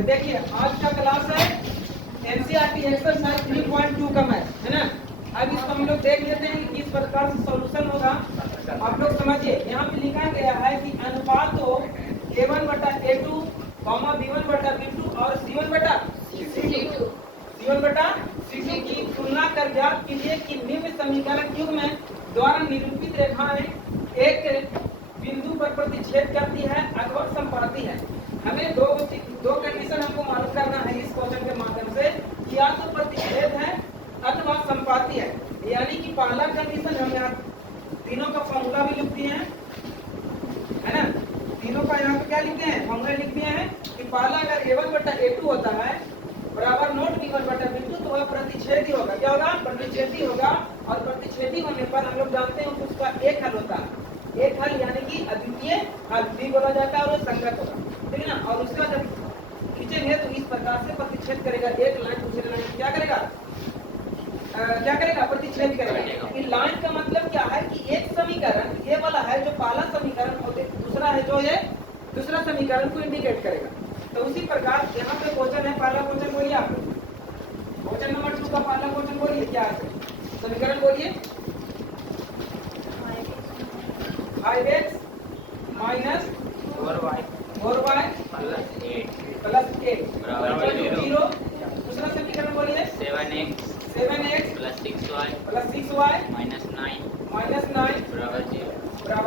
तो देखिए आज का क्लास है एनसीईआरटी एक्सरसाइज 3.2 का मैथ है ना। अब इसको हम लोग देख लेते हैं कि किस प्रकार से सॉल्यूशन होगा। आप लोग समझिए, यहाँ पे लिखा गया है कि अनुपात हो a1 बटा a2, b1 बटा b2 और c1 बटा c2 की तुलना कर ज्ञात कीजिए कि निम्न समीकरण युग्म द्वारा निरूपित रेखाएं एक बिंदु पर प्रतिच्छेद करती है अथवा संपाती है। हमें दो कंडीशन हमको मालूम करना है इस क्वेश्चन के माध्यम से, या तो प्रतिच्छेद है अथवा संपाती है। यानी कि पहला कंडीशन हम यहाँ तीनों का फॉर्मूला भी लिख दिए हैं, है ना। तीनों का यहाँ पे क्या लिखते हैं, फॉर्मूला लिख दिए हैं कि पहला अगर a1 बटा a2 होता है बराबर नोट b1 बटा b2 तो वह प्रतिच्छेदी होगा। क्या होगा, प्रतिच्छेदी होगा। और प्रतिच्छेदी होने पर हम लोग जानते हैं कि उसका एक हल होता है। एक हल यानी कि अद्वितीय हल भी बोला जाता है और वो संगत होगा, ठीक है ना। और उसका जब खींचेंगे तो इस प्रकार से प्रतिच्छेद करेगा, एक लाइन दूसरे लाइन क्या करेगा प्रतिच्छेद करेगा। कि लाइन का मतलब क्या है कि एक समीकरण ये वाला है जो पहला समीकरण और दूसरा है जो ये दूसरा समीकरण को इंडिकेट करेगा। तो उसी प्रकार यहाँ पे क्वेश्चन है, पहला क्वेश्चन बोलिए आप, क्वेश्चन नंबर 2 का पहला क्वेश्चन बोलिए क्या है, समीकरण बोलिए 5x माइनस 4y प्लस 8 बराबर 0। दूसरा समीकरण बोलिए 7x प्लस 6y माइनस 9 बराबर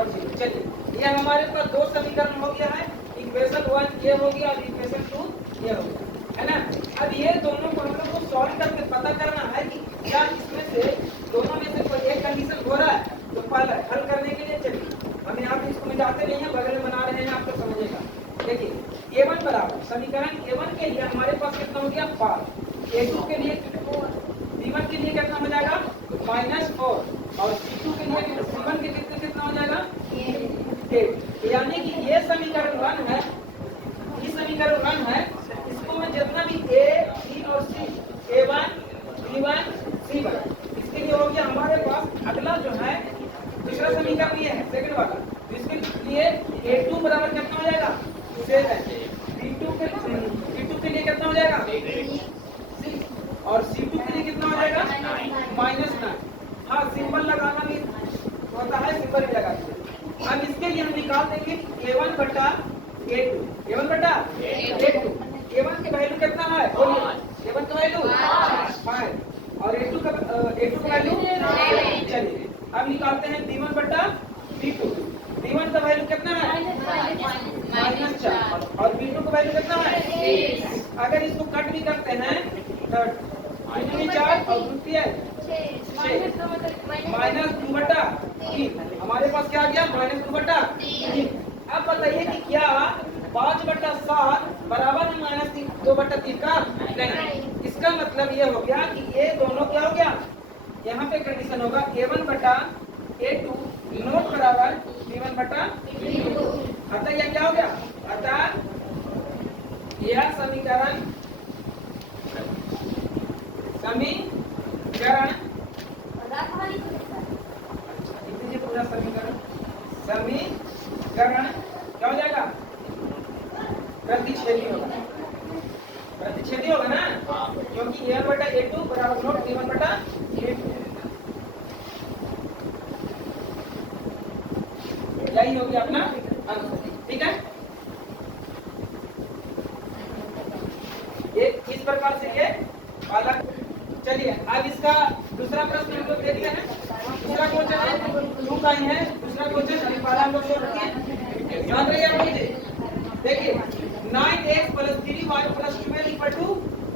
0। चलिए ये हमारे पास दो समीकरण हो गया है, इक्वेशन 1 ये हो गया और इक्वेशन 2 ये हो गया, है ना। अब ये दोनों को हम लोग को सॉल्व करके पता करना है कि क्या इसमें से दोनों में से कोई एक कंडीशन हो रहा है। तो पहले हल करने के लिए चलिए हम यहाँ पे इसको मिटाते नहीं है, बगल में बना रहे हैं, आपको समझेगा। देखिए a1 बराबर समीकरण a1 के लिए हमारे पास कितना हो गया 5, a2 के लिए b1 के लिए कितना हो जाएगा -4 और c2 के लिए c1 के लिए कितना हो जाएगा 8। यानी कि ये समीकरण 1 है, ये समीकरण 1 है। इसको मैं जितना भी a b और c a1 b1 c1 इसके लिए हो गया हमारे पास। अगला जो है दूसरा समीकरण ये है सेकंड वाला, इसके लिए a2 बराबर कितना हो जाएगा 7, b2 के लिए कितना हो जाएगा 6 और c2 के लिए कितना हो जाएगा -9। हाँ सिंबल लगाना भी होता है, सिंबल भी लगाते हैं। अब इसके लिए हम निकाल देंगे a1 बटा a2, a1 बटा a2। a1 की वैल्यू कितना है बोलिए, a1 की वैल्यू 5 और a2 का वैल्यू 7। चलिए अब निकालते हैं b1 बटा b2। b1 का वैल्यू कितना है -4 और b2 का वैल्यू कितना है। अगर इसको कट भी करते हैं तो 4 और द्वितीय -2 बटा 3 हमारे पास क्या आ गया -2 बटा 3। अब बताइए कि क्या 5 बटा 7 बराबर है -2 बटा 3 का नहीं। इसका मतलब ये हो गया कि ये दोनों क्या हो गया, यहाँ पे कंडीशन होगा a1 बटा a2 नोट बराबर b1 बटा b2। अतः यह क्या हो गया, अतः यह समीकरण पूरा समीकरण क्या हो जाएगा, प्रतिच्छेदी होगा ना, क्योंकि a1 बटा a2 बराबर नोट b1 बटा b2। यही हो गया अपना आंसर, ठीक है। ये इस प्रकार से ये वाला। चलिए अब इसका दूसरा प्रश्न हम लोग देखते हैं। दूसरा क्वेश्चन है 2 का ही है, दूसरा क्वेश्चन पहला हम लोग सोच रखिए, ध्यान रखिए। देखिए 9x + 3y + 12 = 0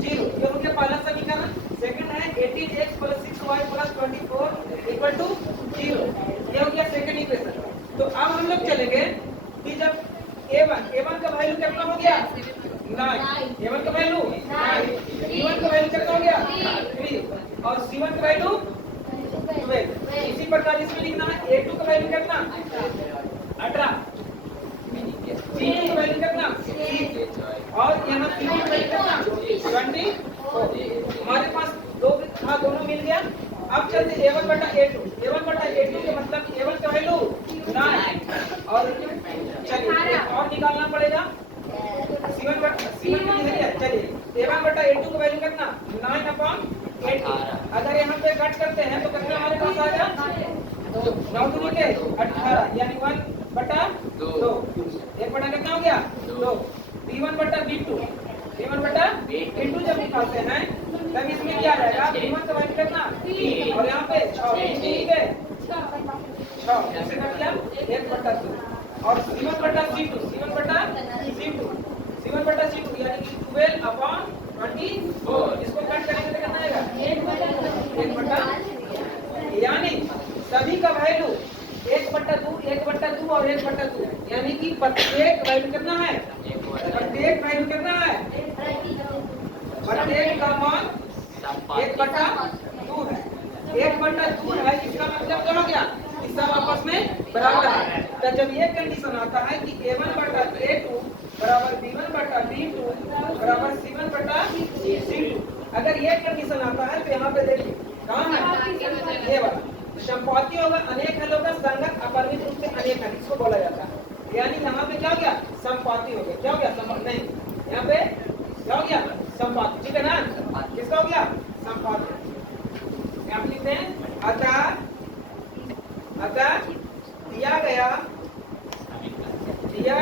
ये हो गया पहला समीकरण। सेकंड है 18x + 6y + 24 = 0 ये हो गया सेकंड इक्वेशन। तो अब हम लोग चलेंगे कि जब a1 का वैल्यू कितना हो गया 9, a1 का वैल्यू 9, b1 का वैल्यू कितना हो गया 3 और c1 का वैल्यू 12। इसी प्रकार इसमें लिखना है a2 का वैल्यू कितना 18, c2 का वैल्यू कितना 6 और यहाँ c1 का वैल्यू कितना 24। हमारे पास दोनों मिल गया। अब चलते a1 बटा a2 के मतलब a1 का वैल्यू 9 और चलिए और निकालना पड़ेगा c1 के लिए है A1 बटा A2 का वैल्यू कितना 9/80। अगर यहाँ पे कट करते हैं तो कितना हमारे पास आ गया 9 दूनी के 18 यानी 1/2। 1 बटा कितना हो गया 2। B1 बटा B2 B1 बटा B2 जब निकालते हैं तब इसमें क्या आएगा B1 का वैल्यू कितना 3 और यहाँ पे 6 के 6 कैसे कर दिया 1/2 और C1 बटा C2 C1 बटा C2 यानी कि 12/24 इसको कट करेंगे तो कितना आएगा 1/2 यानी सभी का वैल्यू 1/2 और 1/2 यानी कि प्रत्येक वैल्यू कितना है प्रत्येक वैल्यू कितना है प्रत्येक का मान 1/2 है 1/2 है इसका मतलब क्या हो गया कि सब आपस में बराबर है। तो जब ये कंडीशन आता है कि A1 बटा A2 बराबर B1 बटा B2 बराबर C1 बटा C2 अगर ये कंडीशन आता है तो यहाँ पे देखिए कहाँ है ये वाला संपाती होगा अनेक हल होगा संगत अपरिमित रूप से अनेक हल इसको बोला जाता है यानी यहाँ पे क्या हो गया संपाती हो गया क्या हो गया संपाती नहीं यहाँ पे क्या हो गया संपाती ठीक है ना किसका हो गया संपाती यहाँ पे लिखते हैं अतः दिया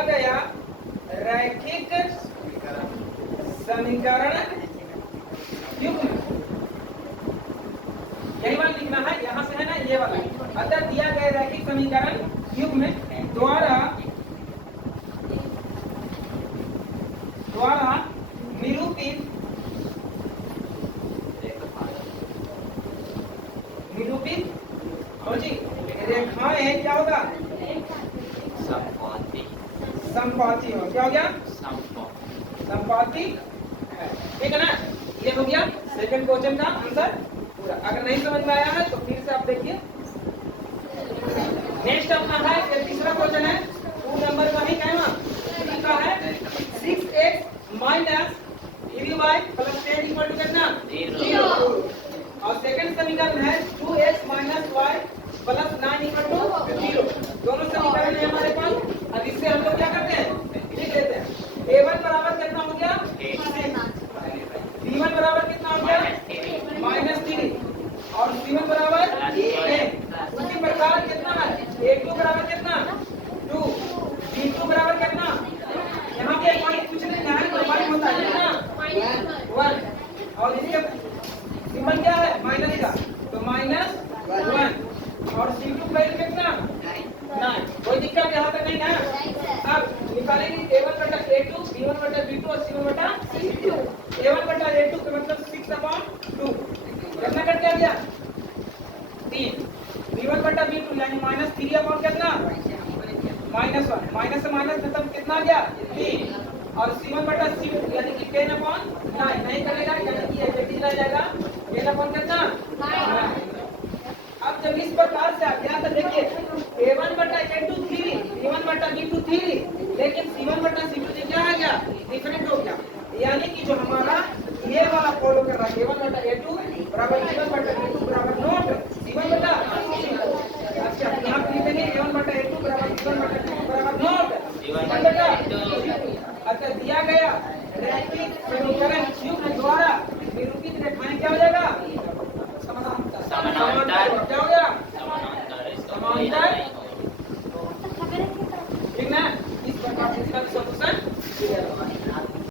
गया रैखिक समीकरण युग्म यही वाला लिखना है यहाँ से है ना ये वाला अतः दिया गया रैखिक समीकरण युग्म द्वारा निरूपित और जी रेखाएं क्या होगा संपाती हो क्या हो गया संपाती ठीक है ना ये हो गया सेकंड क्वेश्चन का आंसर पूरा। अगर नहीं समझ में आया है तो फिर से आप देखिए। नेक्स्ट अपना है ये तीसरा क्वेश्चन है 2 नंबर का ही कहना है 6x minus 3y plus 10 equal to कितना 0 और सेकंड समीकरण है 2x minus y plus 9 equal to 0। दोनों समीकरण है हमारे पास। अब इससे हम लोग क्या करते हैं लिख देते हैं a1 बराबर कितना हो गया 6 b1 बराबर कितना हो गया -3 और c1 बराबर 1। उसी प्रकार कितना है a2 बराबर कितना 2 b2 बराबर कितना यहाँ पे पॉइंट कुछ नहीं है तो पॉइंट होता है कितना 1 और इसके सिंबल क्या है माइनस का तो -1 और c2 वैल्यू कितना 9। कोई दिक्कत यहाँ पे नहीं ना। अब निकालेंगे a1 बटा a2 b1 बटा b2 और c1 बटा c2। a1 बटा a2 का मतलब 6/2 कितना कट गया 3 b1 बटा b2 यानी -3 अपॉन कितना -1 माइनस से माइनस खत्म कितना आ गया 3 और c1 बटा c2 यानी कि 10/9 नहीं करेगा यानी कि ये घट जाएगा 10/9 कितना 9। अब जब इस प्रकार से आ गया तो देखिए a1 बटा a2 3 b1 बटा b2 3 लेकिन c1 बटा c2 क्या आ गया डिफरेंट हो गया यानी कि जो हमारा ये वाला फॉलो कर रहा है a1 बटा a2 बराबर b1 बटा b2 बराबर नोट c1 बटा अच्छा यहाँ पे लिखेंगे a1 बटा a2 बराबर b1 बटा b2 बराबर नोट c1 बटा